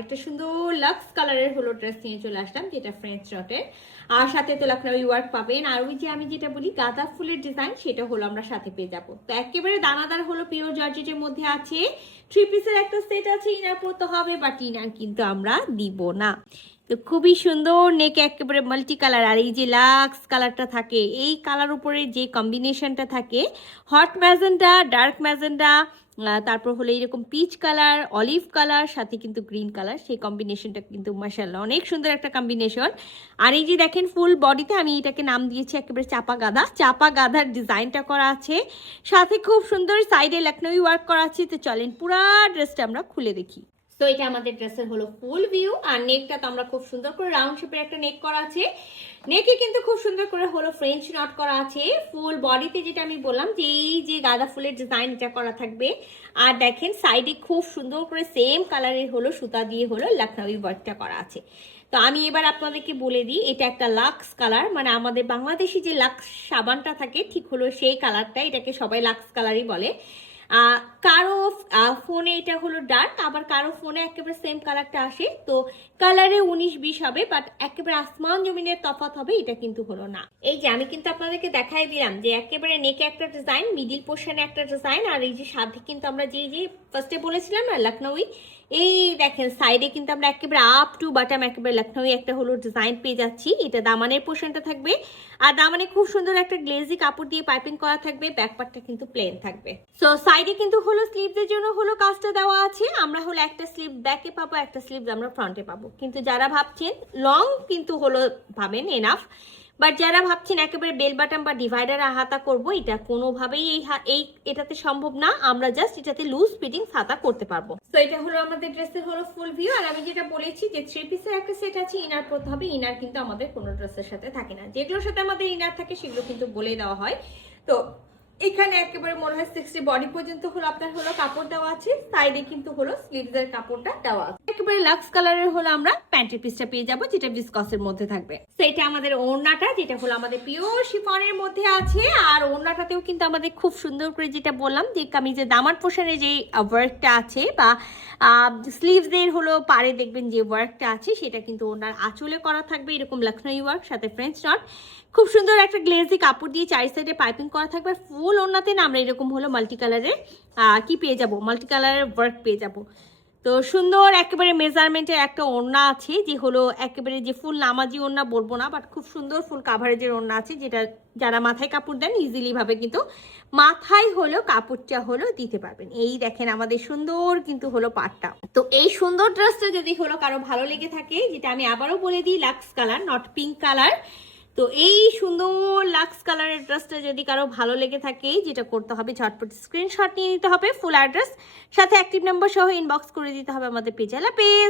আরেকটা সুন্দর লাক্স কালারের হলো ড্রেস নিয়ে চলে আসলাম, যেটা ফ্রেঞ্চ নটের, আর সাথে তো লখনউই ওয়ার্ক পাবেন। আর ওই যে আমি যেটা বলি গাঁদা ফুলের ডিজাইন, সেটা হলো আমরা সাথে পেয়ে যাবো। তো একেবারে দানাদার হলো পিওর জর্জেটের মধ্যে আছে, 3 পিসের একটা সেট আছে, ইনার পরতে হবে, বাট ইনার কিন্তু আমরা দিব না। তো খুবই সুন্দর নেকে একেবারে মাল্টি কালার, আর এই যে লাক্স কালারটা থাকে, এই কালার উপরে যে কম্বিনেশনটা থাকে, হট ম্যাজেন্ডা, ডার্ক ম্যাজেন্ডা, তারপর হলো এরকম পিচ কালার, অলিভ কালার, সাথে কিন্তু গ্রিন কালার, সেই কম্বিনেশনটা কিন্তু মাশাআল্লাহ অনেক সুন্দর একটা কম্বিনেশন। আর এই যে দেখেন ফুল বডিতে আমি এটাকে নাম দিয়েছি একেবারে চাপা গাদা, চাপা গাদার ডিজাইনটা করা আছে, সাথে খুব সুন্দর সাইডে লখনউই ওয়ার্ক করা আছে। তো চলেন পুরা ড্রেসটা আমরা খুলে দেখি। তো এটা আমাদের ড্রেসের হলো ফুল ভিউ, আর নেকটা তো আমরা খুব সুন্দর করে রাউন্ড শেপের একটা নেক করা আছে, নেকে কিন্তু খুব সুন্দর করে হলো ফ্রেঞ্চ নট করা আছে। ফুল বডিতে যেটা আমি বললাম যে এই যে গাঁদা ফুলের ডিজাইন এটা করা থাকবে, আর দেখেন সাইডে খুব সুন্দর করে সেম কালারের হলো সুতা দিয়ে হলো লখনউই ওয়ার্কটা করা আছে। তো আমি এবার আপনাদেরকে বলে দিই, এটা একটা লাক্স কালার, মানে আমাদের বাংলাদেশি যে লাক্স সাবানটা থাকে ঠিক হলো সেই কালারটা, এটাকে সবাই লাক্স কালারই বলে। কারো ফোনে এটা হলো ডার্ক, আবার কারো ফোনে একেবারে সেম কালারটা আসে, তো কালারে 19-20 হবে, বাট একেবারে আসমান জমিনের তফাৎ হবে, এটা কিন্তু হলো না। এই যে আমি কিন্তু আপনাদেরকে দেখাই দিলাম যে একেবারে নেকে একটা ডিজাইন, মিডিল পোর্শনে একটা ডিজাইন, আর এই যে সাথে কিন্তু আমরা যে ফার্স্টে বলেছিলাম না লখনউই, এই দেখেন সাইডে কিন্তু আমরা একেবারে আপ টু বাটাম একেবারে লখনউই একটা হলো ডিজাইন পেয়ে যাচ্ছি। এটা দামানের পোর্শনটা থাকবে, আর দামানে খুব সুন্দর একটা গ্লেজি কাপড় দিয়ে পাইপিং করা থাকবে, ব্যাক পার্টটা কিন্তু প্লেন থাকবে। সো সাইডে কিন্তু হলো স্লিভসের জন্য হলো কাজটা দেওয়া আছে, আমরা হলো একটা স্লিভ ব্যাকে পাবো, একটা স্লিভ আমরা ফ্রন্টে পাবো। কিন্তু যারা ভাবছেন লং কিন্তু হলো পাবেন এনাফ, বাট যারা ভাবছেন একেবারে বেল বাটন বা ডিভাইডার হাতা করব, এটা কোনোভাবেই এই এটাতে সম্ভব না, আমরা জাস্ট এটাতে লুজ ফিটিং হাতা করতে পারবো। তো এটা হলো আমাদের ড্রেসের হলো ফুল ভিউ। আর আমি যেটা বলেছি যে 3 পিসের একটা সেট আছে, ইনার পরতে হবে, ইনার কিন্তু আমাদের কোনো ড্রেসের সাথে থাকে না, যেগুলোর সাথে আমাদের ইনার থাকে সেগুলো কিন্তু বলে দেওয়া হয়। তো এখানে একেবারে মনে হয় 60 বডি পর্যন্ত হলো আপনার হলো কাপড় দেওয়া আছে, সাইডে কিন্তু হলো স্লিভসের কাপড়টা দেওয়া আছে। একেবারে লাক্স কালারের হলো আমরা প্যান্টের পিসটা পেয়ে যাবো, যেটা ভিসকসের মধ্যে থাকবে। তো এটা আমাদের ওড়নাটা, যেটা হলো আমাদের পিওর শিফনের মধ্যে আছে, আর ওড়নাটাতেও কিন্তু আমাদের খুব সুন্দর করে যেটা বললাম যে কামিজের দামার পোর্শনে যে ওয়ার্কটা আছে, বা স্লিভসের হলো পাড়ে দেখবেন যে ওয়ার্কটা আছে, সেটা কিন্তু ওড়নার আঁচলে করা থাকবে এরকম লখনউই ওয়ার্ক, সাথে ফ্রেঞ্চ নট, খুব সুন্দর একটা গ্লেজি কাপড় দিয়ে চারি সাইডে পাইপিং করা থাকবে। ফুল ওড়নাতে না আমরা এরকম হলো মাল্টি কালারের কি পেয়ে যাব, মাল্টি কালারের ওয়ার্ক পেয়ে যাব। তো সুন্দর একেবারে মেজারমেন্টের একটা ওড়না আছে, যে হলো একেবারে যে ফুল নামাজি ওড়না বলবো না, বাট খুব সুন্দর ফুল কাভারেজের ওড়না আছে, যেটা যারা মাথায় কাপড় দেন ইজিলি ভাবে কিন্তু মাথায় হলো কাপড়টা হলো দিতে পারবেন। এই দেখেন আমাদের সুন্দর কিন্তু হলো পাটটা। তো এই সুন্দর ড্রেসটা যদি হলো কারো ভালো লেগে থাকে, যেটা আমি আবারও বলে দিই Lux colour, not pink colour, তো এই সুন্দর লাক্স কালারের ড্রেসটা যদি কারো ভালো লেগে থাকে, যেটা করতে হবে ঝটপট স্ক্রিনশট নিয়ে নিতে হবে, ফুল অ্যাড্রেস সাথে অ্যাক্টিভ নাম্বার সহ ইনবক্স করে দিতে হবে আমাদের পেজে। আল্লাহ হাফেজ।